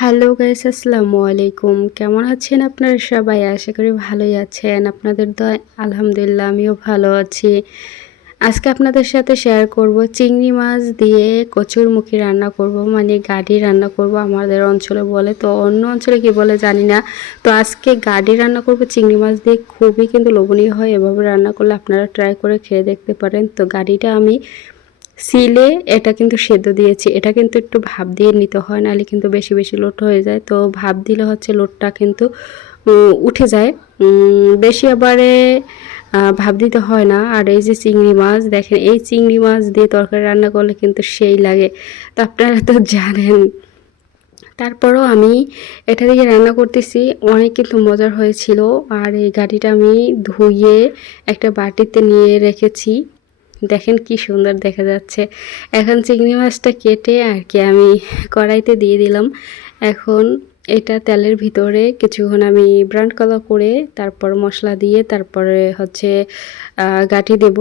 Hello guys, আসসালামু আলাইকুম। কেমন আছেন আপনারা সবাই? আশা করি ভালোই আছেন। আপনাদের দয়ায় আলহামদুলিল্লাহ আমিও ভালো আছি। আজকে আপনাদের সাথে শেয়ার করব চিংড়ি মাছ দিয়ে কচুরমুখী রান্না করব, মানে গাড়ি রান্না করব আমাদের অঞ্চলে বলে, তো অন্য অঞ্চলে কি বলে জানি না। তো আজকে গাড়ি রান্না করব চিংড়ি মাছ দিয়ে, খুবই কিন্তু লোভনীয় হয়। এভাবে রান্না করলে আপনারা ট্রাই করে খেয়ে দেখতে পারেন। তো গাড়িটা আমি সিলে এটা কিন্তু সেদ্ধ দিয়েছি। এটা কিন্তু একটু ভাপ দিয়ে নিতে হয়, নাহলে কিন্তু বেশি বেশি লোট হয়ে যায়। তো ভাপ দিলে হচ্ছে লোটটা কিন্তু উঠে যায়। বেশি আবারে ভাপ দিতে হয় না। আর এই যে চিংড়ি মাছ দেখেন, এই চিংড়ি মাছ দিয়ে তরকারি রান্না করলে কিন্তু সেই লাগে। তো আপনারা তো জানেন। তারপরও আমি এটা দিয়ে রান্না করতেছি, অনেক কিন্তু মজার হয়েছিল। আর এই গাড়িটা আমি ধুয়ে একটা বাটিতে নিয়ে রেখেছি। দেখেন কি সুন্দর দেখা যাচ্ছে। এখন চিংড়ি মাছটা কেটে আর কি আমি কড়াইতে দিয়ে দিলাম। এখন এটা তেলের ভিতরে কিছুক্ষণ আমি ব্রাউন কালার করে তারপর মশলা দিয়ে তারপরে হচ্ছে গাঁঠি দেব।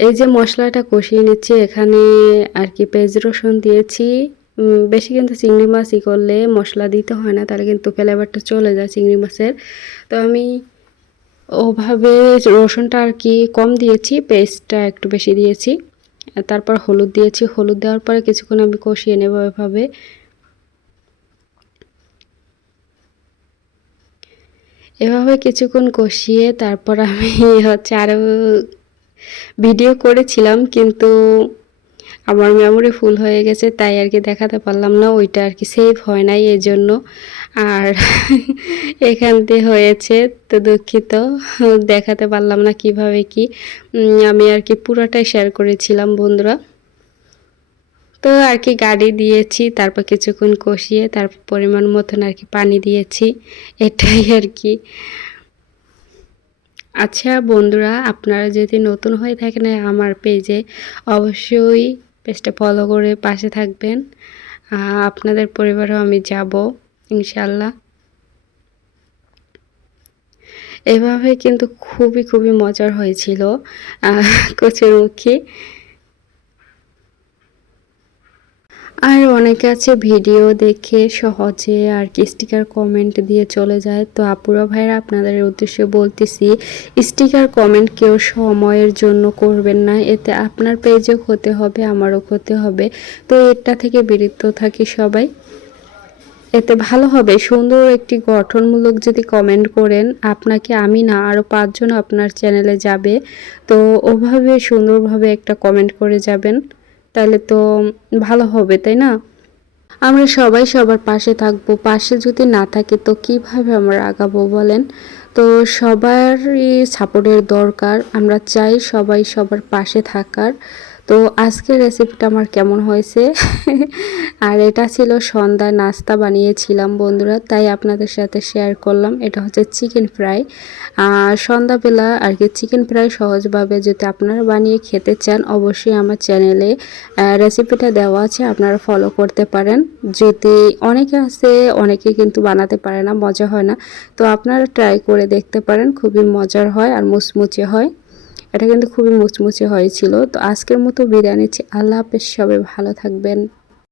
এই যে মশলাটা কষিয়ে নিচ্ছি, এখানে আর কি পেঁয়াজ রসুন দিয়েছি। বেশি কিন্তু চিংড়ি মাছ করলে মশলা দিতে হয় না, তাহলে কিন্তু ফ্লেভারটা চলে যায় চিংড়ি মাছের। তো আমি ওভাবে রসুনটা আর কি কম দিয়েছি, পেস্টটা একটু বেশি দিয়েছি। তারপর হলুদ দিয়েছি, হলুদ দেওয়ার পরে কিছুক্ষণ আমি কষিয়ে নেব এভাবে। এভাবে কিছুক্ষণ কষিয়ে তারপর আমি হচ্ছে আরও ভিডিও করেছিলাম, কিন্তু আমার মেমোরি ফুল হয়ে গেছে, তাই আর কি দেখাতে পারলাম না। ওইটা আর কি সেভ হয় নাই এজন্য। আর এখান দিয়ে হয়েছে, তো দুঃখিত, দেখাতে পারলাম না কিভাবে কি। আমি আর কি পুরোটাই শেয়ার করেছিলাম বন্ধুরা। তো আর কি গাড়ি দিয়েছি, তারপর কিছুক্ষণ কষিয়ে তারপর পরিমাণ মতন আর কি পানি দিয়েছি, এটাই আর কি। আচ্ছা বন্ধুরা, আপনারা যদি নতুন হয়ে থাকেন আমার পেজে, অবশ্যই পেজটা ফলো করে পাশে থাকবেন। আপনাদের পরিবারেও আমি যাব ইনশাল্লাহ। এভাবে কিন্তু খুবই খুবই মজার হয়েছিল কচুরমুখী। আর অনেকে আছে ভিডিও দেখে সহজে আর কি স্টিকার কমেন্ট দিয়ে চলে যায়। তো আপুরা ভাইরা, আপনাদের উদ্দেশ্যে বলতেছি, স্টিকার কমেন্ট কেউ সময়ের জন্য করবেন না, এতে আপনার পেজও ক্ষতি হবে, আমারও ক্ষতি হবে। তো এটা থেকে বিরত থাকি সবাই, এতে ভালো হবে। সুন্দর একটি গঠনমূলক যদি কমেন্ট করেন, আপনাকে আমি না আরও 5 জন আপনার চ্যানেলে যাবে। তো ওভাবে সুন্দরভাবে একটা কমেন্ট করে যাবেন, তাহলে তো ভালো হবে, তাই না? আমরা সবাই সবার পাশে থাকবো। পাশে যদি না থাকি তো কিভাবে আমরা আগাবো বলেন? তো সবারই সাপোর্টের দরকার। আমরা চাই সবাই সবার পাশে থাকার। তো আজকের রেসিপিটা আমার কেমন হয়েছে আর এটা ছিল সন্ধ্যায় নাস্তা বানিয়েছিলাম বন্ধুরা, তাই আপনাদের সাথে শেয়ার করলাম। এটা হচ্ছে চিকেন ফ্রাই। সন্ধ্যাবেলা আর কি চিকেন ফ্রাই সহজভাবে যদি আপনারা বানিয়ে খেতে চান, অবশ্যই আমার চ্যানেলে রেসিপিটা দেওয়া আছে, আপনারা ফলো করতে পারেন। যদি অনেকে আছে, অনেকে কিন্তু বানাতে পারে না, মজা হয় না। তো আপনারা ট্রাই করে দেখতে পারেন, খুবই মজার হয় আর মুচমুচে হয়। এটা কিন্তু খুবই মুচমুচে হয়েছিল। তো আজকের মতো বিদায় নিচ্ছি। আল্লাহ হাফেজ, সবাই ভালো থাকবেন।